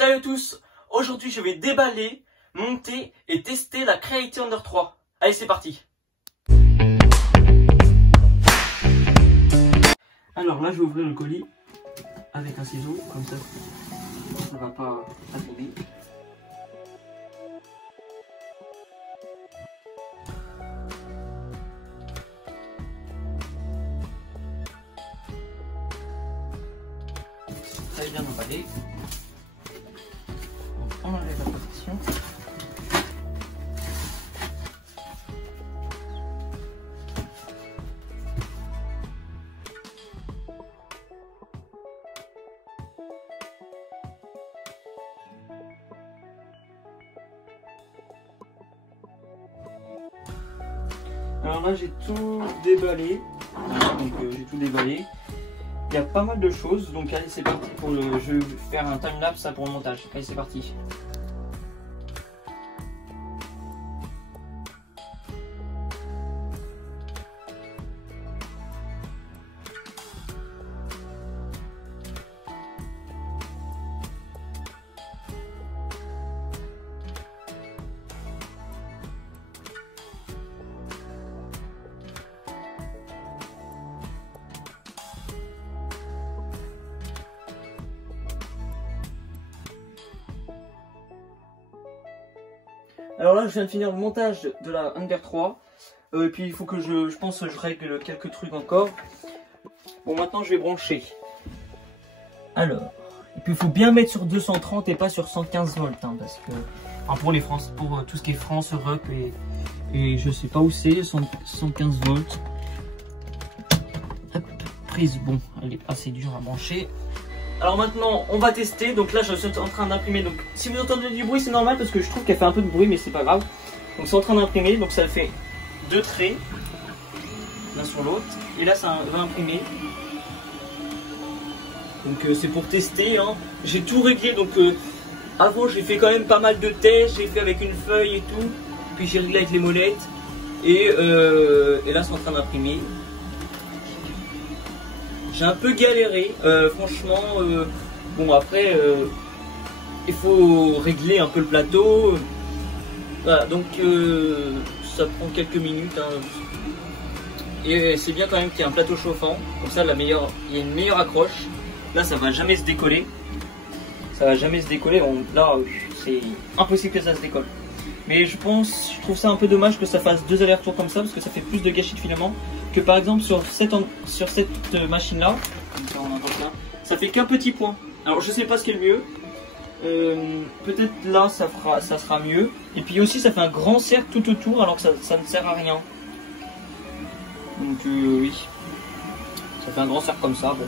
Salut à tous, aujourd'hui je vais déballer, monter et tester la Creality Under 3. Allez, c'est parti. Alors là je vais ouvrir le colis avec un ciseau, comme ça ça va pas tomber. Très bien emballé. On enlève la partition. Alors là j'ai tout déballé. Donc j'ai tout déballé. Il y a pas mal de choses, donc allez c'est parti pour le. Je vais faire un time-lapse pour le montage. Allez c'est parti. Alors là je viens de finir le montage de la Under 3 et puis il faut que je pense que je règle quelques trucs encore. Bon maintenant je vais brancher. Alors, et puis il faut bien mettre sur 230 et pas sur 115 volts hein, parce que enfin, pour les France, pour tout ce qui est France, Europe et je sais pas où c'est, 115 volts. Hop, prise, bon elle est assez dure à brancher. Alors maintenant on va tester, donc là je suis en train d'imprimer, donc si vous entendez du bruit c'est normal parce que je trouve qu'elle fait un peu de bruit mais c'est pas grave. Donc c'est en train d'imprimer, donc ça fait deux traits l'un sur l'autre et là ça va imprimer. Donc c'est pour tester hein. J'ai tout réglé, donc avant j'ai fait quand même pas mal de tests, j'ai fait avec une feuille et tout, puis j'ai réglé avec les molettes et là c'est en train d'imprimer. J'ai un peu galéré, franchement, bon après il faut régler un peu le plateau, voilà donc ça prend quelques minutes hein. Et c'est bien quand même qu'il y ait un plateau chauffant, comme ça il y a une meilleure accroche, là ça va jamais se décoller, bon, là c'est impossible que ça se décolle. Mais je trouve ça un peu dommage que ça fasse deux allers-retours comme ça parce que ça fait plus de gâchis de filament que par exemple sur cette machine là, ça fait qu'un petit point. Alors je sais pas ce qui est le mieux, peut-être là ça sera mieux. Et puis aussi ça fait un grand cercle tout autour alors que ça ne sert à rien. Donc oui, ça fait un grand cercle comme ça, bon.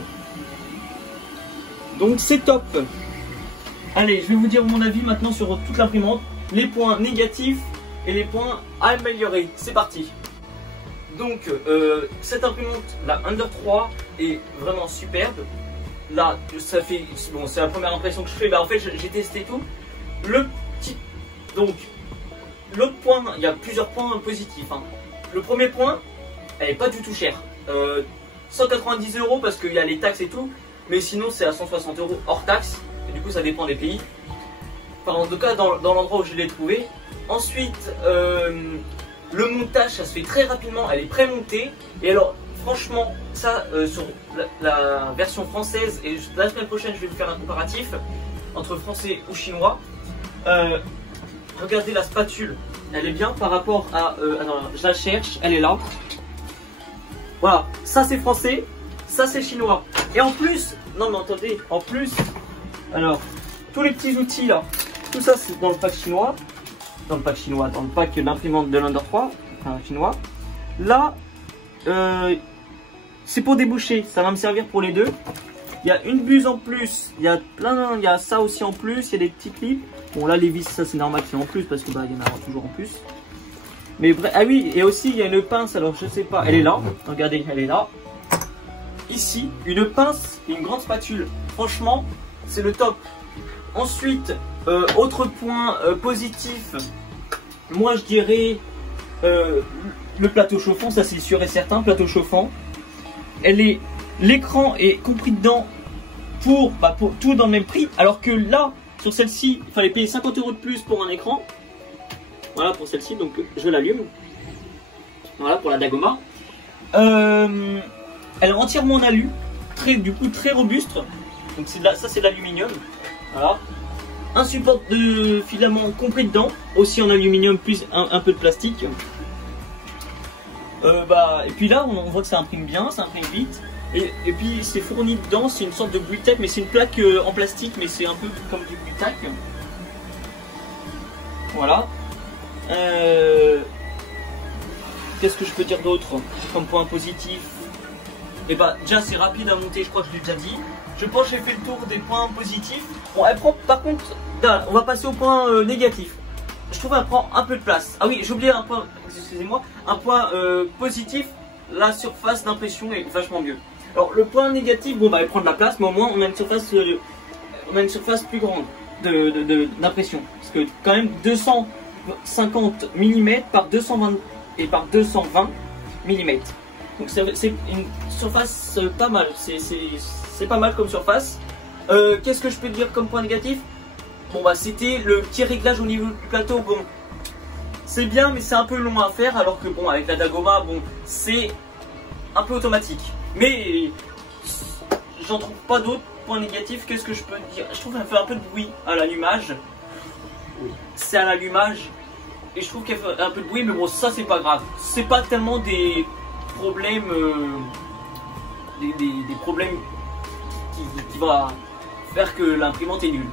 Donc c'est top. Allez, je vais vous dire mon avis maintenant sur toute l'imprimante. Les points négatifs et les points à améliorer. C'est parti. Donc cette imprimante, la Under 3, est vraiment superbe. Là, ça fait bon, c'est la première impression que je fais. Bah, en fait, j'ai testé tout. Donc l'autre point, il y a plusieurs points positifs. Hein. Le premier point, elle est pas du tout chère. 190 € parce qu'il y a les taxes et tout. Mais sinon, c'est à 160 € hors taxes. Et du coup, ça dépend des pays. Enfin, en tout cas, dans l'endroit où je l'ai trouvé. Ensuite, le montage, ça se fait très rapidement. Elle est pré-montée. Et alors, franchement, ça, sur la version française, et la semaine prochaine, je vais vous faire un comparatif entre français ou chinois. Regardez la spatule. Elle est bien par rapport à... attends, je la cherche. Elle est là. Voilà. Ça, c'est français. Ça, c'est chinois. Et en plus... Non, mais attendez. En plus... Alors, tous les petits outils, là. Tout ça c'est dans le pack chinois, dans le pack d'imprimante de l'Under 3, enfin chinois. Là, c'est pour déboucher, ça va me servir pour les deux. Il y a une buse en plus, il y a ça aussi en plus, il y a des petits clips. Bon là les vis, ça c'est normal, c'est en plus parce que bah il y en a toujours en plus. Mais bref, ah oui, et aussi il y a une pince, alors je sais pas, elle est là, regardez, elle est là. Ici, une pince et une grande spatule, franchement, c'est le top. Ensuite, autre point positif, moi je dirais le plateau chauffant, ça c'est sûr et certain, plateau chauffant. L'écran est compris dedans pour tout dans le même prix, alors que là Sur celle-ci, il fallait payer 50 € de plus pour un écran. Voilà pour celle-ci, donc je l'allume. Voilà pour la Dagoma. Elle est entièrement en alu, du coup très robuste. Donc ça c'est de l'aluminium. Voilà. Un support de filament compris dedans, aussi en aluminium plus un peu de plastique. Et puis là on voit que ça imprime bien, ça imprime vite. Et puis c'est fourni dedans, c'est une sorte de Blu-Tack, mais c'est une plaque en plastique, mais c'est un peu comme du Blu-Tack. Voilà. Qu'est-ce que je peux dire d'autre comme point positif? Et bah déjà c'est rapide à monter, je crois que je l'ai déjà dit. Je pense que j'ai fait le tour des points positifs. Bon, elle prend par contre, là, on va passer au point négatif. Je trouve qu'elle prend un peu de place. Ah oui, j'ai oublié un point, excusez-moi, un point positif, la surface d'impression est vachement mieux. Alors le point négatif, bon bah elle prend de la place, mais au moins on a une surface plus grande d'impression. Parce que quand même 250 mm par 220 et par 220 mm. Donc c'est une surface pas mal, c'est pas mal comme surface. Qu'est-ce que je peux dire comme point négatif? Bon bah c'était le petit réglage au niveau du plateau. Bon, c'est bien mais c'est un peu long à faire, alors que bon avec la Dagoma, bon c'est un peu automatique. Mais j'en trouve pas d'autres points négatifs. Qu'est-ce que je peux dire? Je trouve qu'elle fait un peu de bruit à l'allumage. C'est à l'allumage et je trouve qu'elle fait un peu de bruit, mais bon ça c'est pas grave. C'est pas tellement des problèmes, des problèmes qui va faire que l'imprimante est nulle.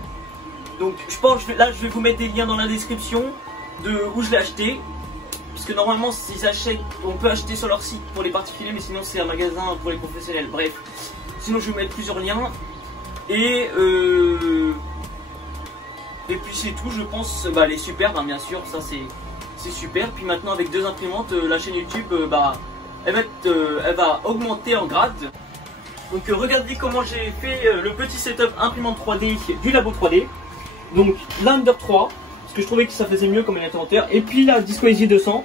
Donc je pense que là je vais vous mettre des liens dans la description de où je l'ai acheté. Puisque normalement s'ils achètent, on peut acheter sur leur site pour les particuliers, mais sinon c'est un magasin pour les professionnels. Bref, sinon je vais vous mettre plusieurs liens. Et puis c'est tout, je pense. Bah, elle est superbe, hein, bien sûr, ça c'est super. Puis maintenant avec deux imprimantes, la chaîne YouTube, elle va augmenter en grade. Donc regardez comment j'ai fait le petit setup imprimante 3D du Labo 3D. Donc l'Under 3. Parce que je trouvais que ça faisait mieux comme élémentaire. Et puis la Discoeasy 200.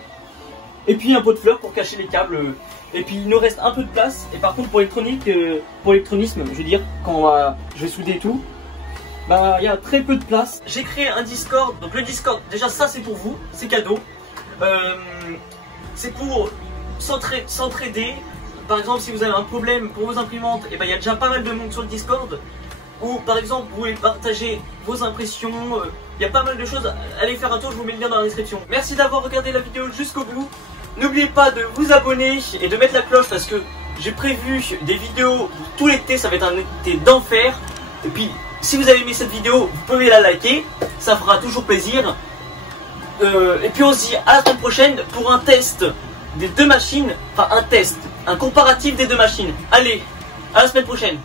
Et puis un pot de fleurs pour cacher les câbles. Et puis il nous reste un peu de place. Et par contre pour l'électronique, pour l'électronisme, je veux dire, quand je vais souder tout, bah il y a très peu de place. J'ai créé un Discord. Donc le Discord, déjà ça c'est pour vous, c'est cadeau. C'est pour s'entraider. Par exemple si vous avez un problème pour vos imprimantes, et ben il y a déjà pas mal de monde sur le Discord. Ou par exemple vous voulez partager vos impressions, il y a pas mal de choses, allez faire un tour, je vous mets le lien dans la description. Merci d'avoir regardé la vidéo jusqu'au bout. N'oubliez pas de vous abonner et de mettre la cloche parce que j'ai prévu des vidéos tout l'été, ça va être un été d'enfer. Et puis si vous avez aimé cette vidéo, vous pouvez la liker, ça fera toujours plaisir. Et puis on se dit à la semaine prochaine pour un test des deux machines, enfin un comparatif des deux machines. Allez, à la semaine prochaine.